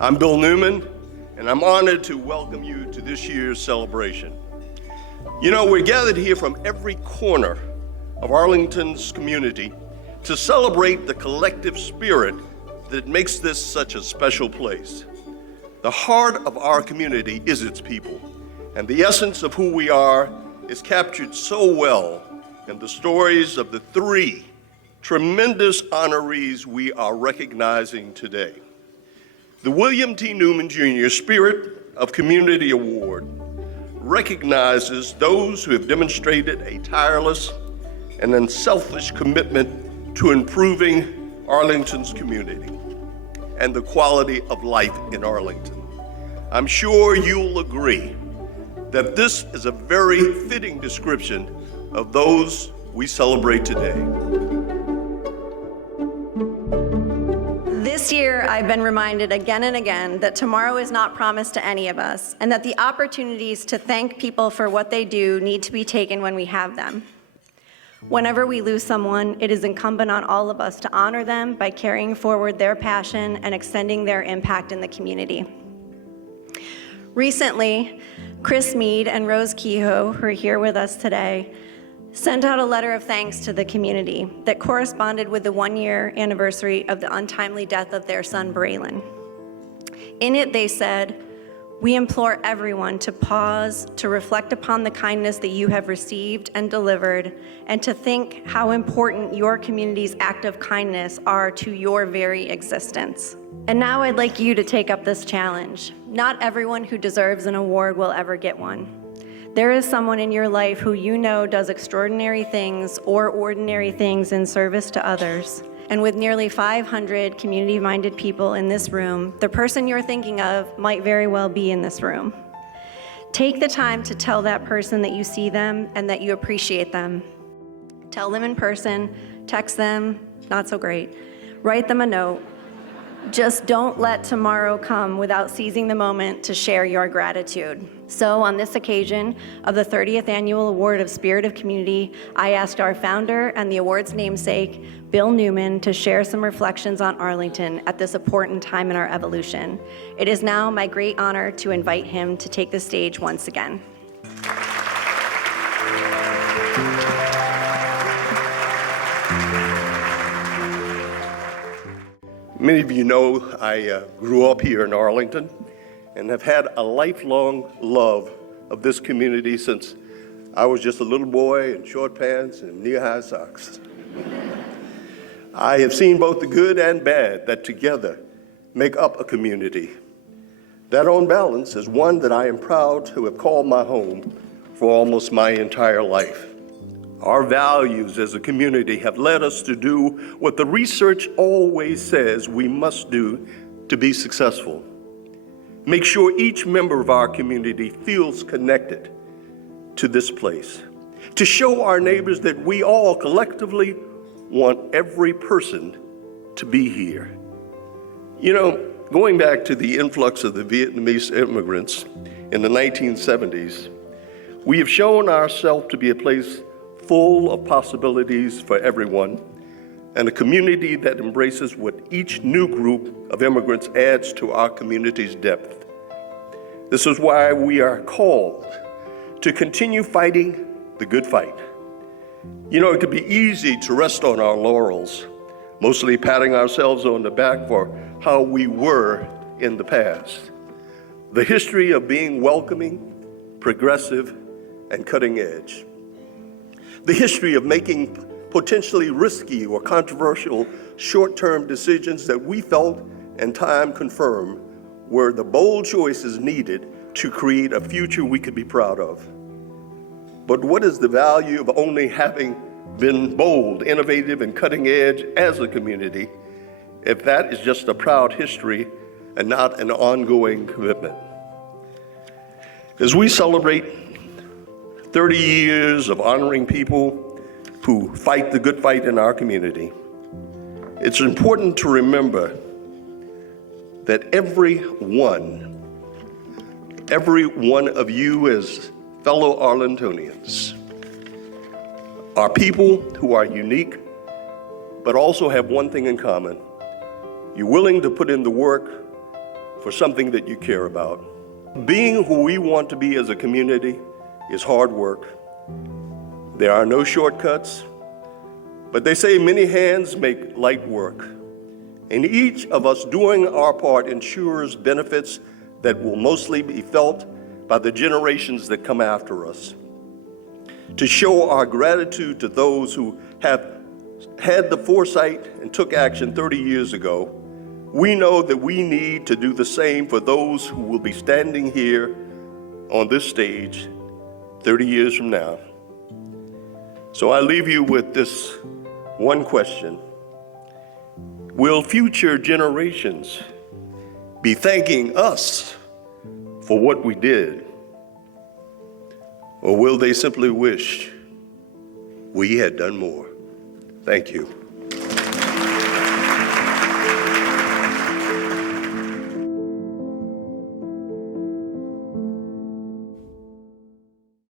I'm Bill Newman, and I'm honored to welcome you to this year's celebration. You know, we're gathered here from every corner of Arlington's community to celebrate the collective spirit that makes this such a special place. The heart of our community is its people, and the essence of who we are is captured so well in the stories of the three tremendous honorees we are recognizing today. The William T. Newman Jr. Spirit of Community Award recognizes those who have demonstrated a tireless and unselfish commitment to improving Arlington's community and the quality of life in Arlington. I'm sure you'll agree that this is a very fitting description of those we celebrate today. This year, I've been reminded again and again that tomorrow is not promised to any of us, and that the opportunities to thank people for what they do need to be taken when we have them. Whenever we lose someone, it is incumbent on all of us to honor them by carrying forward their passion and extending their impact in the community. Recently, Chris Mead and Rose Kehoe, who are here with us today, sent out a letter of thanks to the community that corresponded with the one-year anniversary of the untimely death of their son, Braylon. In it, they said, "We implore everyone to pause, to reflect upon the kindness that you have received and delivered, and to think how important your community's act of kindness are to your very existence." And now I'd like you to take up this challenge. Not everyone who deserves an award will ever get one. There is someone in your life who you know does extraordinary things or ordinary things in service to others. And with nearly 500 community-minded people in this room, the person you're thinking of might very well be in this room. Take the time to tell that person that you see them and that you appreciate them. Tell them in person, text them, not so great. Write them a note. Just don't let tomorrow come without seizing the moment to share your gratitude. So on this occasion of the 30th Annual Award of Spirit of Community, I asked our founder and the award's namesake, Bill Newman, to share some reflections on Arlington at this important time in our evolution. It is now my great honor to invite him to take the stage once again. Many of you know I grew up here in Arlington and have had a lifelong love of this community since I was just a little boy in short pants and knee-high socks. I have seen both the good and bad that together make up a community. That on balance is one that I am proud to have called my home for almost my entire life. Our values as a community have led us to do what the research always says we must do to be successful. Make sure each member of our community feels connected to this place. To show our neighbors that we all collectively want every person to be here. You know, going back to the influx of the Vietnamese immigrants in the 1970s, we have shown ourselves to be a place full of possibilities for everyone, and a community that embraces what each new group of immigrants adds to our community's depth. This is why we are called to continue fighting the good fight. You know, it could be easy to rest on our laurels, mostly patting ourselves on the back for how we were in the past. The history of being welcoming, progressive, and cutting edge. The history of making potentially risky or controversial short-term decisions that we felt and time confirmed were the bold choices needed to create a future we could be proud of. But what is the value of only having been bold, innovative, and cutting edge as a community if that is just a proud history and not an ongoing commitment? As we celebrate 30 years of honoring people who fight the good fight in our community, it's important to remember that every one of you as fellow Arlingtonians are people who are unique, but also have one thing in common. You're willing to put in the work, for something that you care about. Being who we want to be as a community is hard work. There are no shortcuts, but they say many hands make light work. And each of us doing our part ensures benefits that will mostly be felt by the generations that come after us. To show our gratitude to those who have had the foresight and took action 30 years ago, we know that we need to do the same for those who will be standing here on this stage 30 years from now. So I leave you with this one question. Will future generations be thanking us for what we did? Or will they simply wish we had done more? Thank you.